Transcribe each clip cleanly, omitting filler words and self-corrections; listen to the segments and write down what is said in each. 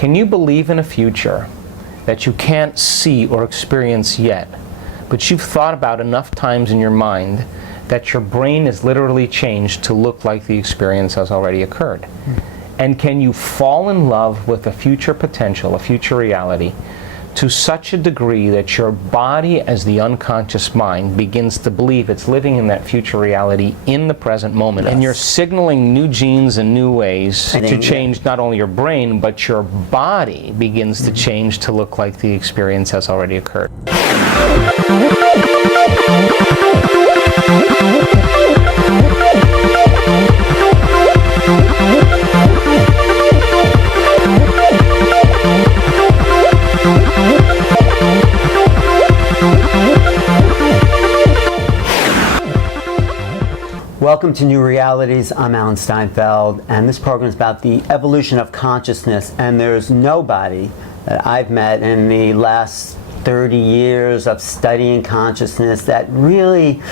Can you believe in a future that you can't see or experience yet, but you've thought about enough times in your mind that your brain is literally changed to look like the experience has already occurred? And can you fall in love with a future potential, a future reality, to such a degree that your body, as the unconscious mind, begins to believe it's living in that future reality in the present moment? Yes. And you're signaling new genes and new ways to change not only your brain, but your body begins to change to look like the experience has already occurred. Welcome to New Realities. I'm Alan Steinfeld, and this program is about the evolution of consciousness. And there's nobody that I've met in the last 30 years of studying consciousness that really,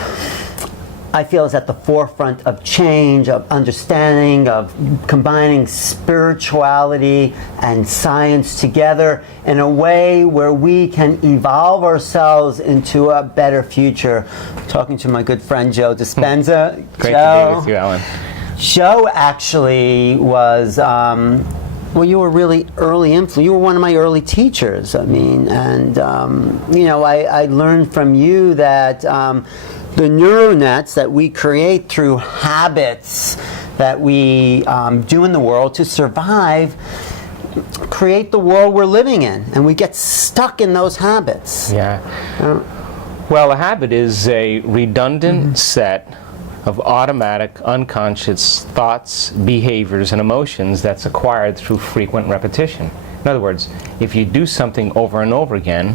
I feel, is at the forefront of change, of understanding, of combining spirituality and science together in a way where we can evolve ourselves into a better future. Talking to my good friend Joe Dispenza. Great to be with you, Alan. Joe actually was, well, you were really early influence. You were one of my early teachers. I mean, and you know, I learned from you that the neuronets that we create through habits that we do in the world to survive create the world we're living in, and we get stuck in those habits. Yeah. Well, a habit is a redundant set of automatic, unconscious thoughts, behaviors, and emotions that's acquired through frequent repetition. In other words, if you do something over and over again,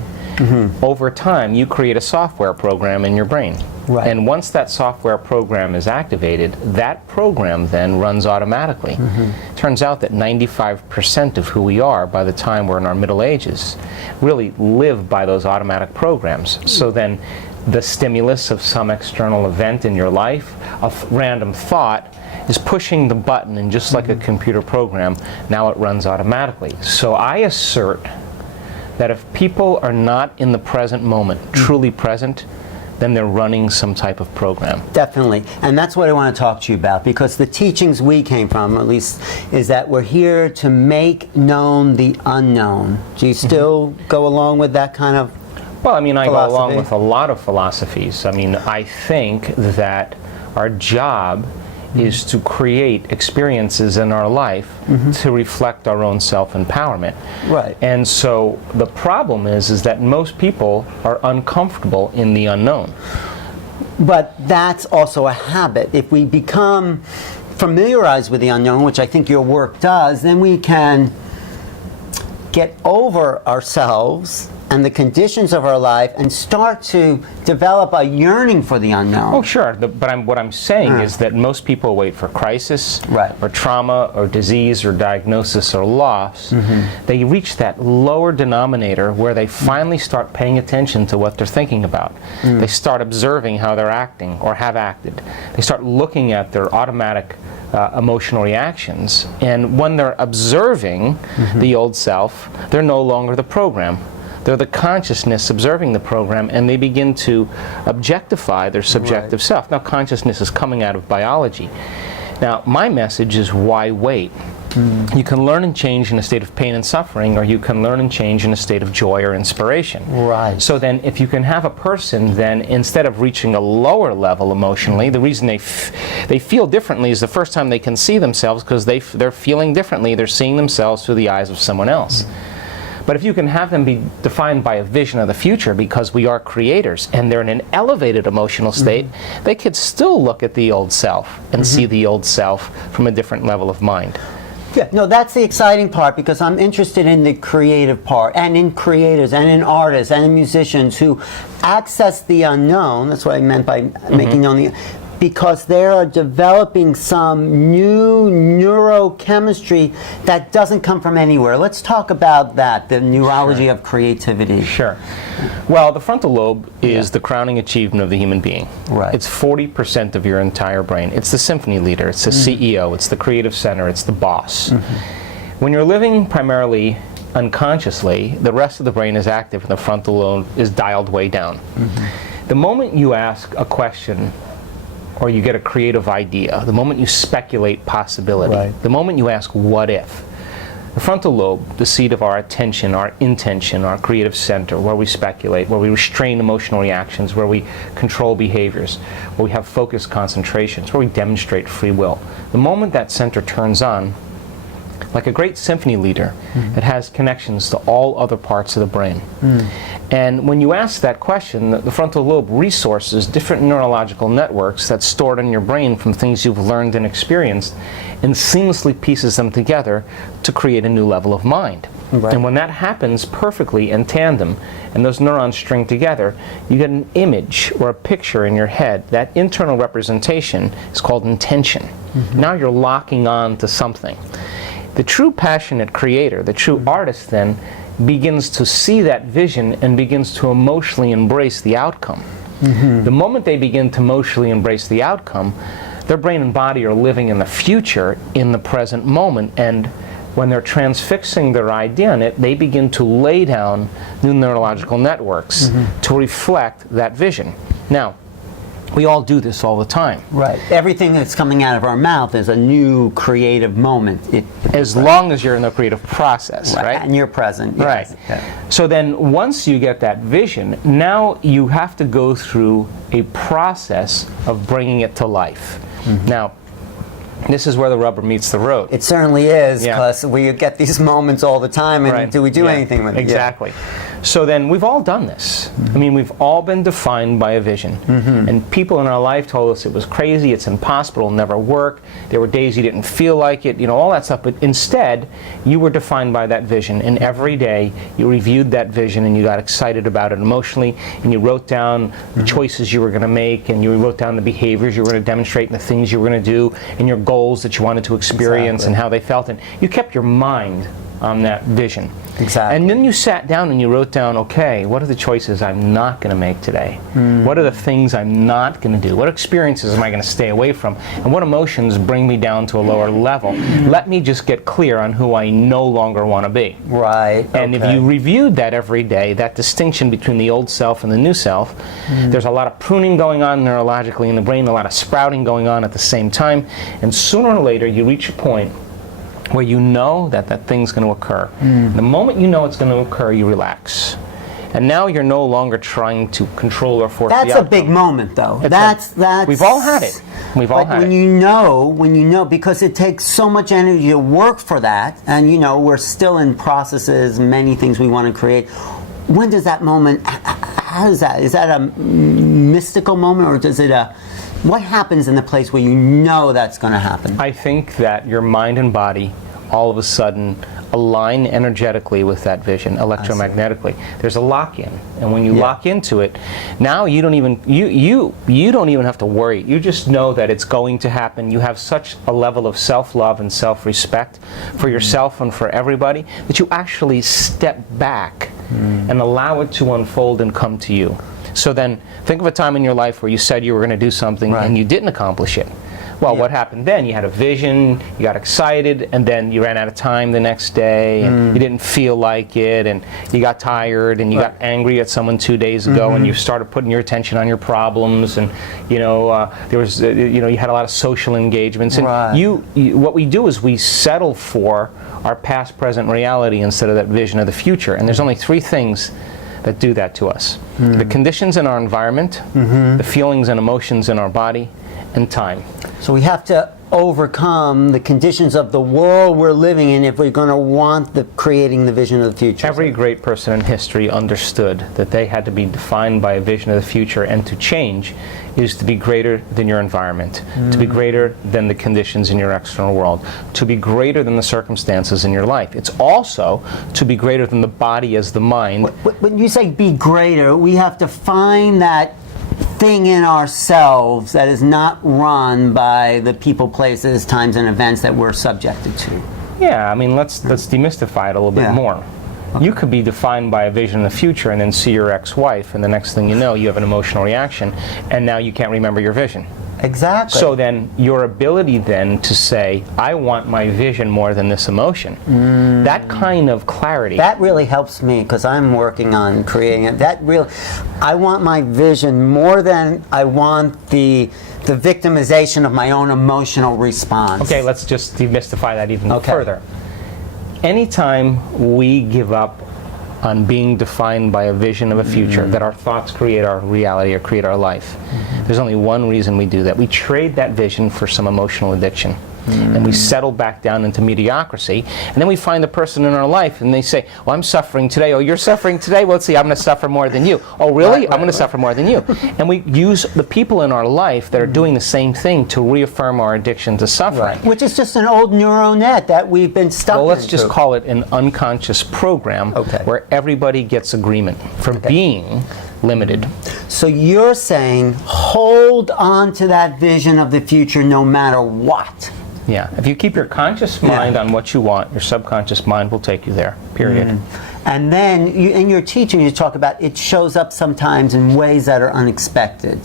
over time you create a software program in your brain. Right. And once that software program is activated, that program then runs automatically. Turns out that 95% of who we are by the time we're in our middle ages really live by those automatic programs. So then the stimulus of some external event in your life, a random thought, is pushing the button, and just like a computer program, now it runs automatically. So I assert that if people are not in the present moment, truly present, then they're running some type of program. Definitely. And that's what I want to talk to you about, because the teachings we came from, at least, is that we're here to make known the unknown. Do you still go along with that kind of Well, I mean, I philosophy? go along with a lot of philosophies. I mean, I think that our job is to create experiences in our life to reflect our own self-empowerment. Right. And so the problem is that most people are uncomfortable in the unknown. But that's also a habit. If we become familiarized with the unknown, which I think your work does, then we can get over ourselves and the conditions of our life and start to develop a yearning for the unknown. Oh, sure. But what I'm saying is that most people wait for crisis, or trauma, or disease, or diagnosis, or loss. They reach that lower denominator where they finally start paying attention to what they're thinking about. They start observing how they're acting or have acted. They start looking at their automatic emotional reactions. And when they're observing the old self, they're no longer the program. They're the consciousness observing the program, and they begin to objectify their subjective self. Now, consciousness is coming out of biology. Now, my message is, why wait? You can learn and change in a state of pain and suffering, or you can learn and change in a state of joy or inspiration. Right. So then, if you can have a person, then instead of reaching a lower level emotionally, the reason they feel differently is the first time they can see themselves, because they're feeling differently. They're seeing themselves through the eyes of someone else. But if you can have them be defined by a vision of the future, because we are creators, and they're in an elevated emotional state, they could still look at the old self and see the old self from a different level of mind. Yeah, no, that's the exciting part, because I'm interested in the creative part, and in creators, and in artists, and in musicians who access the unknown. That's what I meant by making known the, because they are developing some new neurochemistry that doesn't come from anywhere. Let's talk about that, the neurology of creativity. Sure. Well, the frontal lobe is the crowning achievement of the human being. Right. It's 40% of your entire brain. It's the symphony leader, it's the CEO, it's the creative center, it's the boss. When you're living primarily unconsciously, the rest of the brain is active and the frontal lobe is dialed way down. The moment you ask a question or you get a creative idea, the moment you speculate possibility, the moment you ask what if, the frontal lobe, the seat of our attention, our intention, our creative center, where we speculate, where we restrain emotional reactions, where we control behaviors, where we have focused concentrations, where we demonstrate free will. The moment that center turns on, like a great symphony leader, it has connections to all other parts of the brain. And when you ask that question, the frontal lobe resources different neurological networks that's stored in your brain from things you've learned and experienced, and seamlessly pieces them together to create a new level of mind. And when that happens perfectly in tandem, and those neurons string together, you get an image or a picture in your head. That internal representation is called intention. Now you're locking on to something. The true passionate creator, the true artist then, begins to see that vision and begins to emotionally embrace the outcome. The moment they begin to emotionally embrace the outcome, their brain and body are living in the future, in the present moment, and when they're transfixing their idea on it, they begin to lay down new neurological networks to reflect that vision. Now, we all do this all the time. Everything that's coming out of our mouth is a new creative moment. As long as you're in the creative process, right? And you're present. Yes. So then once you get that vision, now you have to go through a process of bringing it to life. Now, this is where the rubber meets the road. It certainly is, because we get these moments all the time, and do we do anything with it? Exactly. So then we've all done this. I mean, we've all been defined by a vision. And people in our life told us it was crazy, it's impossible, it'll never work. There were days you didn't feel like it, you know, all that stuff. But instead, you were defined by that vision. And every day, you reviewed that vision and you got excited about it emotionally. And you wrote down the choices you were going to make, and you wrote down the behaviors you were going to demonstrate, and the things you were going to do, and your goals that you wanted to experience and how they felt. And you kept your mind on that vision. And then you sat down and you wrote down, okay, what are the choices I'm not going to make today? What are the things I'm not going to do? What experiences am I going to stay away from? And what emotions bring me down to a lower level? Let me just get clear on who I no longer want to be. And if you reviewed that every day, that distinction between the old self and the new self, there's a lot of pruning going on neurologically in the brain, a lot of sprouting going on at the same time, and sooner or later you reach a point where you know that that thing's going to occur. The moment you know it's going to occur, you relax. And now you're no longer trying to control or force the outcome. That's a big moment, though. That's we've all had it. We've all had it. When you know, because it takes so much energy to work for that, and you know, we're still in processes, many things we want to create. When does that moment, how is that? Is that a mystical moment, or does it what happens in the place where you know that's going to happen? I think that your mind and body all of a sudden align energetically with that vision, electromagnetically. There's a lock-in, and when you lock into it, now you don't even you don't even have to worry. You just know that it's going to happen. You have such a level of self-love and self-respect for yourself and for everybody that you actually step back and allow it to unfold and come to you. So then, think of a time in your life where you said you were going to do something and you didn't accomplish it. Well, what happened then? You had a vision, you got excited, and then you ran out of time the next day, and you didn't feel like it, and you got tired, and you got angry at someone 2 days ago, and you started putting your attention on your problems, and you know there was you know, you had a lot of social engagements, and what we do is we settle for our past, present reality instead of that vision of the future. And there's only three things that do that to us: the conditions in our environment, the feelings and emotions in our body, and time. So we have to overcome the conditions of the world we're living in if we're going to want creating the vision of the future. Every great person in history understood that they had to be defined by a vision of the future, and to change is to be greater than your environment, to be greater than the conditions in your external world, to be greater than the circumstances in your life. It's also to be greater than the body as the mind. When you say be greater, we have to find that thing in ourselves that is not run by the people, places, times, and events that we're subjected to. Yeah, I mean, let's demystify it a little bit more. You could be defined by a vision in the future and then see your ex-wife, and the next thing you know, you have an emotional reaction, and now you can't remember your vision. Exactly. So then your ability then to say, I want my vision more than this emotion, that kind of clarity. That really helps me because I'm working on creating it. I want my vision more than I want the victimization of my own emotional response. Okay, let's just demystify that even further. Anytime we give up on being defined by a vision of a future, that our thoughts create our reality or create our life, there's only one reason we do that. We trade that vision for some emotional addiction. And we settle back down into mediocrity, and then we find the person in our life and they say, well, I'm suffering today. Oh, you're suffering today? Well, let's see, I'm going to suffer more than you. Oh, really? I'm going to suffer more than you. And we use the people in our life that are doing the same thing to reaffirm our addiction to suffering. Which is just an old neural net that we've been stuck Well, let's into. just call it an unconscious program where everybody gets agreement for being limited. So you're saying hold on to that vision of the future no matter what. Yeah. If you keep your conscious mind on what you want, your subconscious mind will take you there, period. And then in your teaching you talk about it shows up sometimes in ways that are unexpected.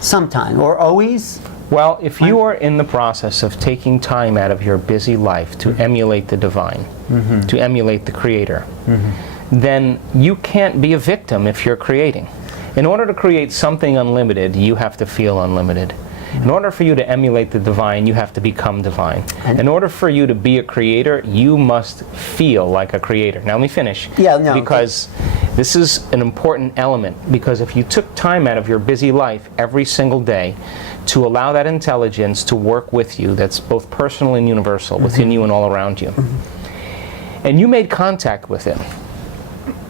Sometimes, or always? Well, if you are in the process of taking time out of your busy life to emulate the divine, to emulate the creator, then you can't be a victim if you're creating. In order to create something unlimited, you have to feel unlimited. In order for you to emulate the divine, you have to become divine. In order for you to be a creator, you must feel like a creator. Now let me finish. Because this is an important element, because if you took time out of your busy life every single day to allow that intelligence to work with you, that's both personal and universal, within you and all around you, and you made contact with it,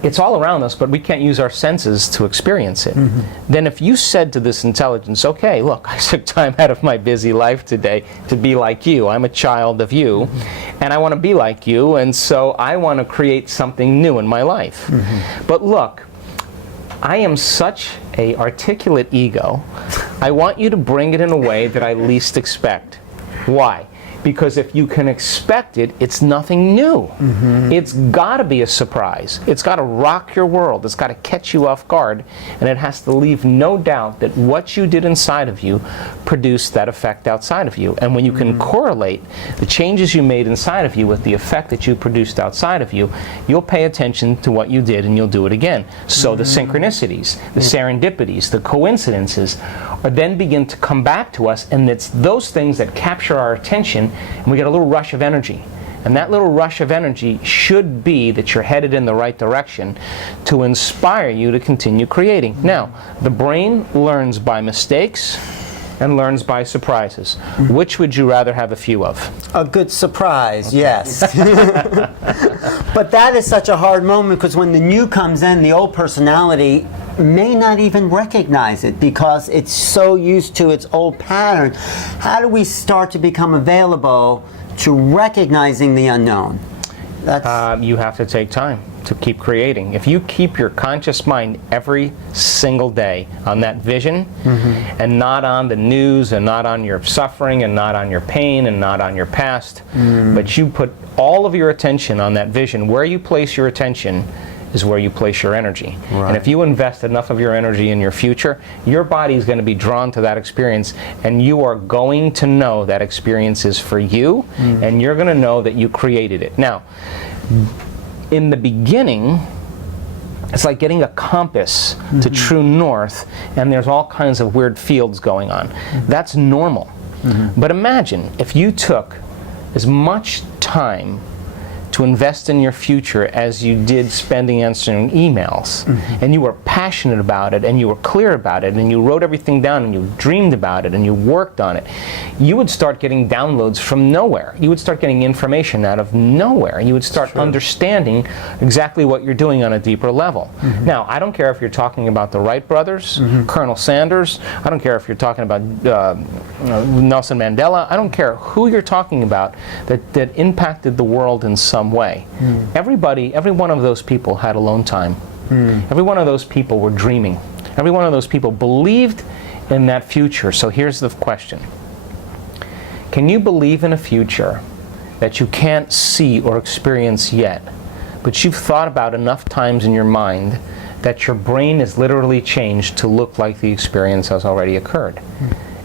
it's all around us, but we can't use our senses to experience it. Then if you said to this intelligence, okay, look, I took time out of my busy life today to be like you. I'm a child of you, and I want to be like you, and so I want to create something new in my life. But look, I am such a articulate ego. I want you to bring it in a way that I least expect. Why? Because if you can expect it, it's nothing new. It's got to be a surprise. It's got to rock your world. It's got to catch you off guard. And it has to leave no doubt that what you did inside of you produced that effect outside of you. And when you can correlate the changes you made inside of you with the effect that you produced outside of you, you'll pay attention to what you did and you'll do it again. So the synchronicities, the serendipities, the coincidences are then begin to come back to us, and it's those things that capture our attention, and we get a little rush of energy. And that little rush of energy should be that you're headed in the right direction to inspire you to continue creating. Now, the brain learns by mistakes and learns by surprises. Which would you rather have a few of? A good surprise, yes. But that is such a hard moment, because when the new comes in, the old personality may not even recognize it because it's so used to its old pattern. How do we start to become available to recognizing the unknown? You have to take time to keep creating. If you keep your conscious mind every single day on that vision, and not on the news, and not on your suffering, and not on your pain, and not on your past, but you put all of your attention on that vision, where you place your attention is where you place your energy. And if you invest enough of your energy in your future, your body is going to be drawn to that experience, and you are going to know that experience is for you, and you're going to know that you created it. Now, in the beginning, it's like getting a compass to true north, and there's all kinds of weird fields going on. That's normal. But imagine if you took as much time to invest in your future as you did spending answering emails, and you were passionate about it, and you were clear about it, and you wrote everything down, and you dreamed about it, and you worked on it, you would start getting downloads from nowhere. You would start getting information out of nowhere. You would start understanding exactly what you're doing on a deeper level. Now, I don't care if you're talking about the Wright brothers, Colonel Sanders, I don't care if you're talking about Nelson Mandela, I don't care who you're talking about that impacted the world in some way. Every one of those people had alone time. Every one of those people were dreaming. Every one of those people believed in that future. So here's the question. Can you believe in a future that you can't see or experience yet, but you've thought about enough times in your mind that your brain is literally changed to look like the experience has already occurred?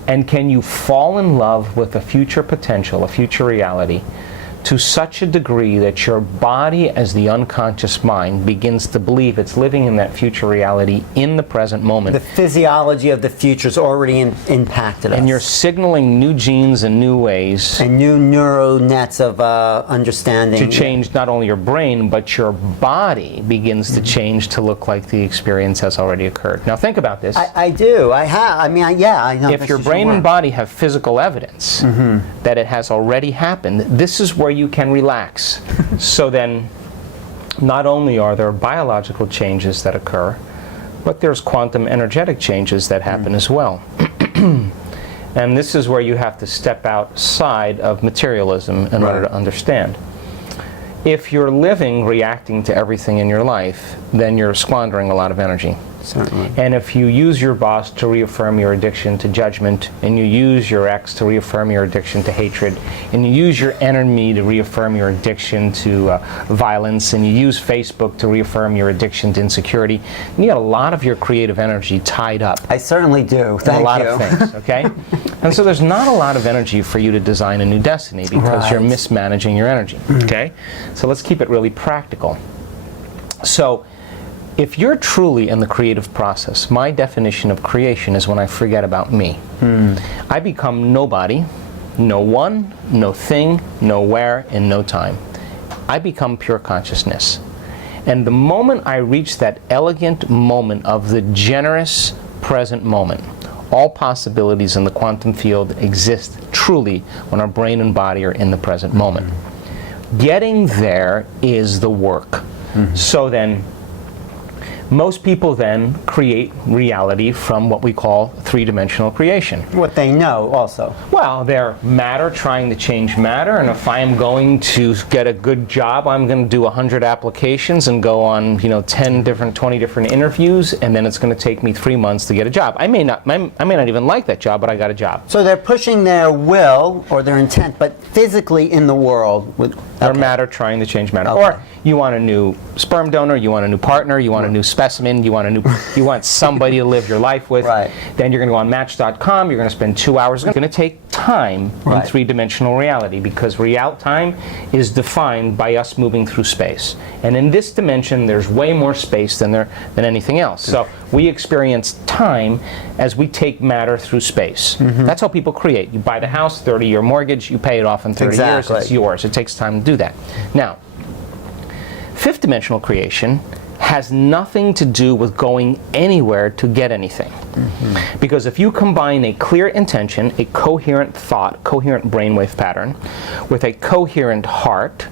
And can you fall in love with a future potential, a future reality, to such a degree that your body, as the unconscious mind, begins to believe it's living in that future reality in the present moment. The physiology of the future's already impacted us. And you're signaling new genes and new ways. And new neural nets of understanding. To change not only your brain, but your body begins to change to look like the experience has already occurred. Now think about this. I do. I have. I mean, I know. If your brain and body have physical evidence that it has already happened, this is where you can relax. So then, not only are there biological changes that occur, but there's quantum energetic changes that happen as well. And this is where you have to step outside of materialism in order to understand. If you're living reacting to everything in your life, then you're squandering a lot of energy. Certainly. And if you use your boss to reaffirm your addiction to judgment, and you use your ex to reaffirm your addiction to hatred, and you use your enemy to reaffirm your addiction to violence, and you use Facebook to reaffirm your addiction to insecurity, you got a lot of your creative energy tied up. I certainly do. Thank you. A lot of things, okay? And so there's not a lot of energy for you to design a new destiny because you're mismanaging your energy, okay? So let's keep it really practical. So, if you're truly in the creative process, my definition of creation is when I forget about me. I become nobody, no one, no thing, nowhere, in no time. I become pure consciousness. And the moment I reach that elegant moment of the generous present moment, all possibilities in the quantum field exist truly when our brain and body are in the present moment. Getting there is the work. So then, most people then create reality from what we call three-dimensional creation. What they know also. Well, they're matter trying to change matter, and if I am going to get a good job, I'm going to do 100 applications and go on, 20 different interviews, and then it's going to take me 3 months to get a job. I may not even like that job, but I got a job. So they're pushing their will or their intent, but physically in the world with They're matter trying to change matter. Or you want a new sperm donor, you want a new partner, you want a new specimen, you want somebody to live your life with. Then you're going to go on Match.com, you're going to spend 2 hours. It's going to take time in three-dimensional reality because real time is defined by us moving through space. And in this dimension, there's way more space than anything else. So we experience time as we take matter through space. That's how people create. You buy the house, 30-year mortgage, you pay it off in 30 years, it's yours. It takes time to do that. Now, fifth dimensional creation has nothing to do with going anywhere to get anything. Because if you combine a clear intention, a coherent thought, coherent brainwave pattern, with a coherent heart,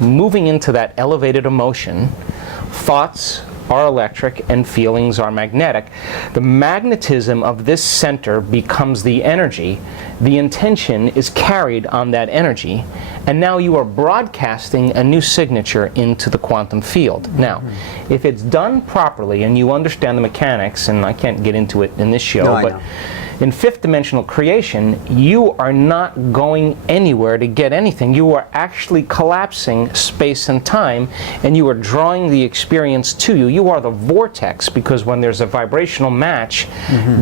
moving into that elevated emotion, thoughts are electric and feelings are magnetic. The magnetism of this center becomes the energy. The intention is carried on that energy, and now you are broadcasting a new signature into the quantum field. Now, if it's done properly and you understand the mechanics, and I can't get into it in this show, but in fifth dimensional creation, you are not going anywhere to get anything. You are actually collapsing space and time, and you are drawing the experience to you. You are the vortex, because when there's a vibrational match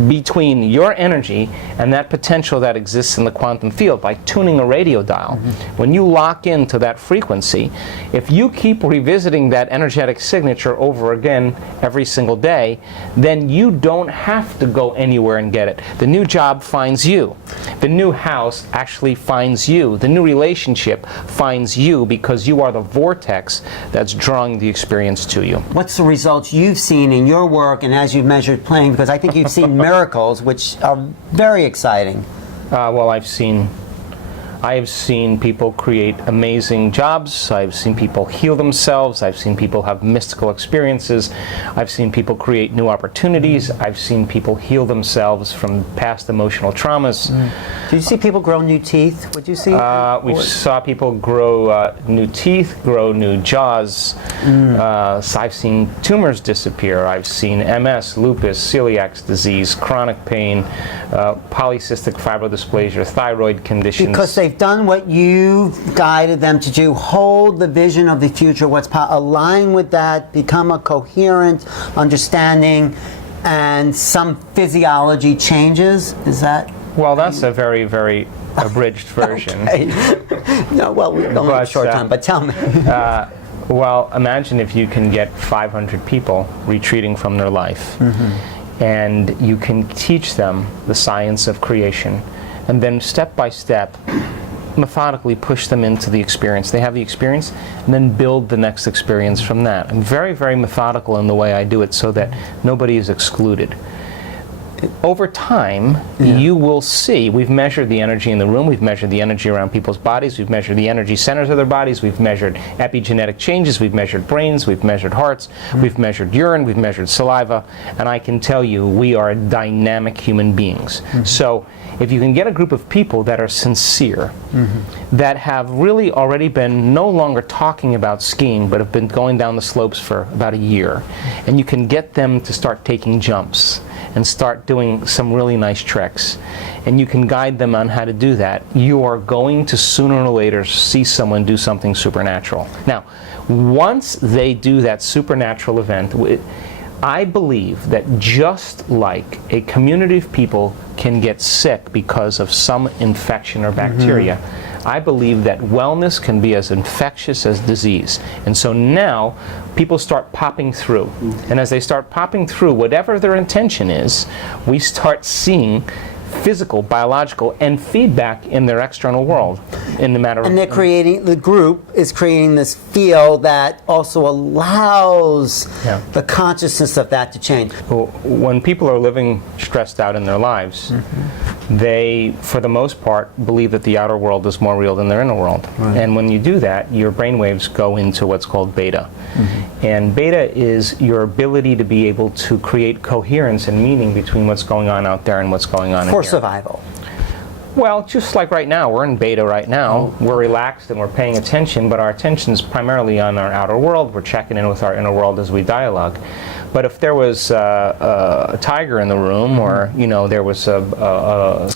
between your energy and that potential that exists in the quantum field, by tuning a radio dial, when you lock into that frequency, if you keep revisiting that energetic signature over again every single day, then you don't have to go anywhere and get it. The new job finds you. The new house actually finds you. The new relationship finds you, because you are the vortex that's drawing the experience to you. What's the results you've seen in your work and as you've measured playing? Because I think you've seen miracles, which are very exciting. Well, I have seen people create amazing jobs. I've seen people heal themselves. I've seen people have mystical experiences. I've seen people create new opportunities. I've seen people heal themselves from past emotional traumas. Did you see people grow new teeth? Would you see? We saw people grow new teeth, grow new jaws. So I've seen tumors disappear. I've seen MS, lupus, celiac disease, chronic pain, polycystic fibrodysplasia, thyroid conditions. Because they've done what you've guided them to do. Hold the vision of the future, align with that, become a coherent understanding, and some physiology changes. Is that Well, that's a very, very abridged version. Okay. No, well, we don't have a short time, but tell me. Well, imagine if you can get 500 people retreating from their life, and you can teach them the science of creation, and then step by step, methodically push them into the experience. They have the experience, and then build the next experience from that. I'm very, very methodical in the way I do it so that nobody is excluded. Over time, you will see, we've measured the energy in the room, we've measured the energy around people's bodies, we've measured the energy centers of their bodies, we've measured epigenetic changes, we've measured brains, we've measured hearts, we've measured urine, we've measured saliva, and I can tell you we are dynamic human beings. So if you can get a group of people that are sincere, that have really already been no longer talking about skiing, but have been going down the slopes for about a year, and you can get them to start taking jumps, and start doing some really nice tricks, and you can guide them on how to do that, you are going to sooner or later see someone do something supernatural. Now, once they do that supernatural event, I believe that just like a community of people can get sick because of some infection or bacteria, I believe that wellness can be as infectious as disease. And so now people start popping through. And as they start popping through, whatever their intention is, we start seeing physical, biological, and feedback in their external world in the matter of... And they're creating, the group is creating this field that also allows the consciousness of that to change. When people are living stressed out in their lives, they, for the most part, believe that the outer world is more real than their inner world. And when you do that, your brainwaves go into what's called beta. And beta is your ability to be able to create coherence and meaning between what's going on out there and what's going on in here. For survival. Well, just like right now, we're in beta right now. We're relaxed and we're paying attention, but our attention is primarily on our outer world. We're checking in with our inner world as we dialogue. But if there was a tiger in the room, or there was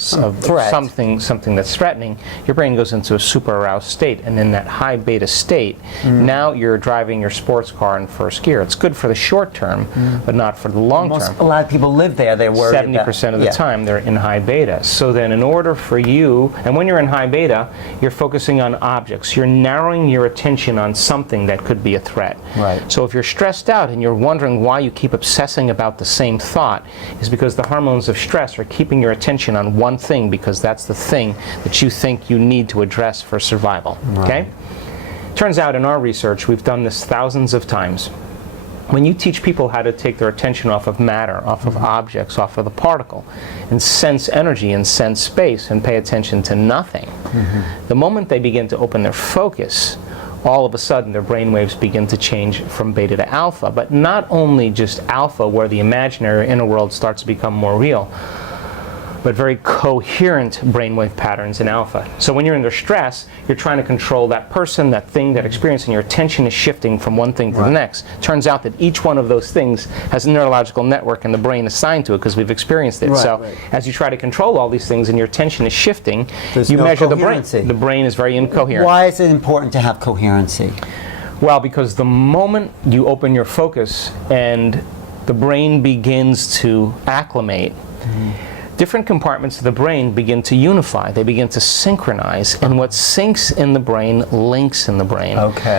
something that's threatening, your brain goes into a super aroused state, and in that high beta state, now you're driving your sports car in first gear. It's good for the short term, but not for the long term. A lot of people live there. They're worried 70% of the time they're in high beta. So then, in order for you, and when you're in high beta, you're focusing on objects. You're narrowing your attention on something that could be a threat. So if you're stressed out and you're wondering why you keep obsessing about the same thought, is because the hormones of stress are keeping your attention on one thing, because that's the thing that you think you need to address for survival. Okay? Turns out in our research, we've done this thousands of times. When you teach people how to take their attention off of matter, off of objects, off of the particle, and sense energy and sense space and pay attention to nothing, the moment they begin to open their focus, all of a sudden their brainwaves begin to change from beta to alpha. But not only just alpha, where the imaginary inner world starts to become more real, but very coherent brainwave patterns in alpha. So when you're under stress, you're trying to control that person, that thing, that experience, and your attention is shifting from one thing to the next. Turns out that each one of those things has a neurological network in the brain assigned to it, because we've experienced it. As you try to control all these things and your attention is shifting, you measure the brain. The brain is very incoherent. Why is it important to have coherency? Well, because the moment you open your focus and the brain begins to acclimate, different compartments of the brain begin to unify. They begin to synchronize, and what syncs in the brain links in the brain.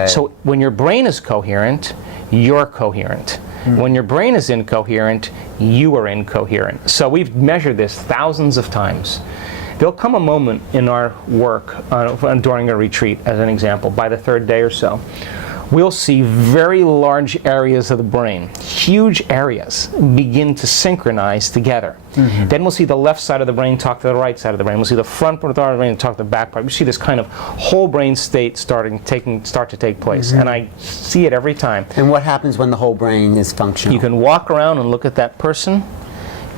So when your brain is coherent, you're coherent. When your brain is incoherent, you are incoherent. So we've measured this thousands of times. There'll come a moment in our work during a retreat, as an example, by the third day or so, we'll see very large areas of the brain, huge areas, begin to synchronize together. Then we'll see the left side of the brain talk to the right side of the brain. We'll see the front part of the brain talk to the back part. We see this kind of whole brain state start to take place. And I see it every time. And what happens when the whole brain is functional? You can walk around and look at that person,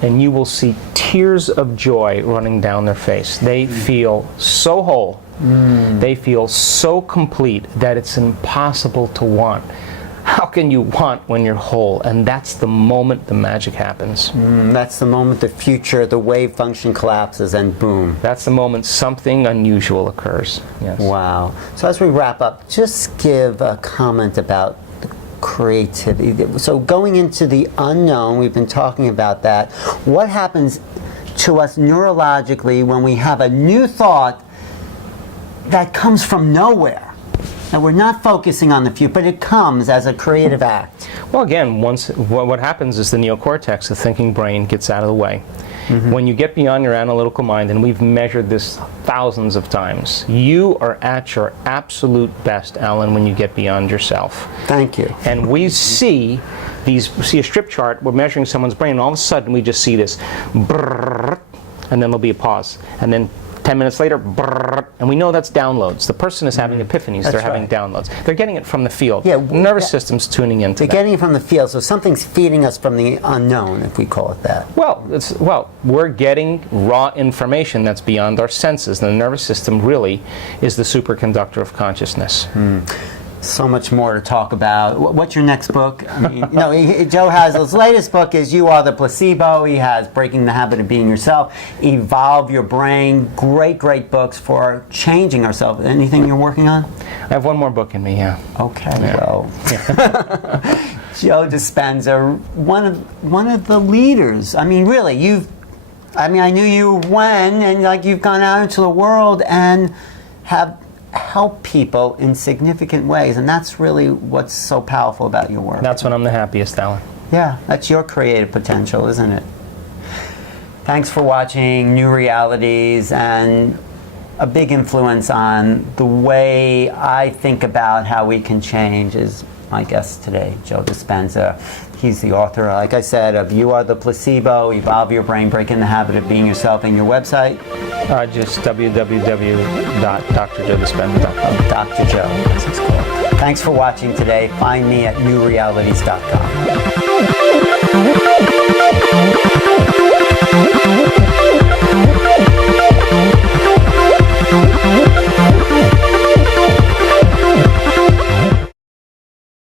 and you will see tears of joy running down their face. They feel so whole. They feel so complete that it's impossible to want. How can you want when you're whole? And that's the moment the magic happens. That's the moment the future, the wave function collapses, and boom. That's the moment something unusual occurs. Yes. Wow. So as we wrap up, just give a comment about creativity. So going into the unknown, we've been talking about that. What happens to us neurologically when we have a new thought that comes from nowhere. And we're not focusing on the future, but it comes as a creative act. Well, again, what happens is the neocortex, the thinking brain, gets out of the way. When you get beyond your analytical mind, and we've measured this thousands of times, you are at your absolute best, Alan, when you get beyond yourself. Thank you. And we see a strip chart, we're measuring someone's brain, and all of a sudden we just see this brrrr, and then there'll be a pause. And then 10 minutes later, brrrr, and we know that's downloads. The person is having epiphanies. That's they're having right. downloads. They're getting it from the field. Yeah, nervous system's tuning into They're that. getting it from the field, so something's feeding us from the unknown, if we call it that. Well, we're getting raw information that's beyond our senses. And the nervous system really is the superconductor of consciousness. So much more to talk about. What's your next book? I mean, Joe has his latest book is You Are the Placebo. He has Breaking the Habit of Being Yourself, Evolve Your Brain. Great books for changing ourselves. Anything you're working on? I have one more book in me, yeah. Okay, well, Joe Dispenza, one of the leaders. I mean, really, I knew you when, and you've gone out into the world and have helped people in significant ways, and that's really what's so powerful about your work. That's when I'm the happiest, Alan. Yeah, that's your creative potential, isn't it? Thanks for watching New Realities, and a big influence on the way I think about how we can change is my guest today, Joe Dispenza. He's the author, like I said, of You Are the Placebo, Evolve Your Brain, Breaking the Habit of Being Yourself, and your website? Just www.drjoedispenza.com. Dr. Joe, as it's called. Thanks for watching today. Find me at newrealities.com.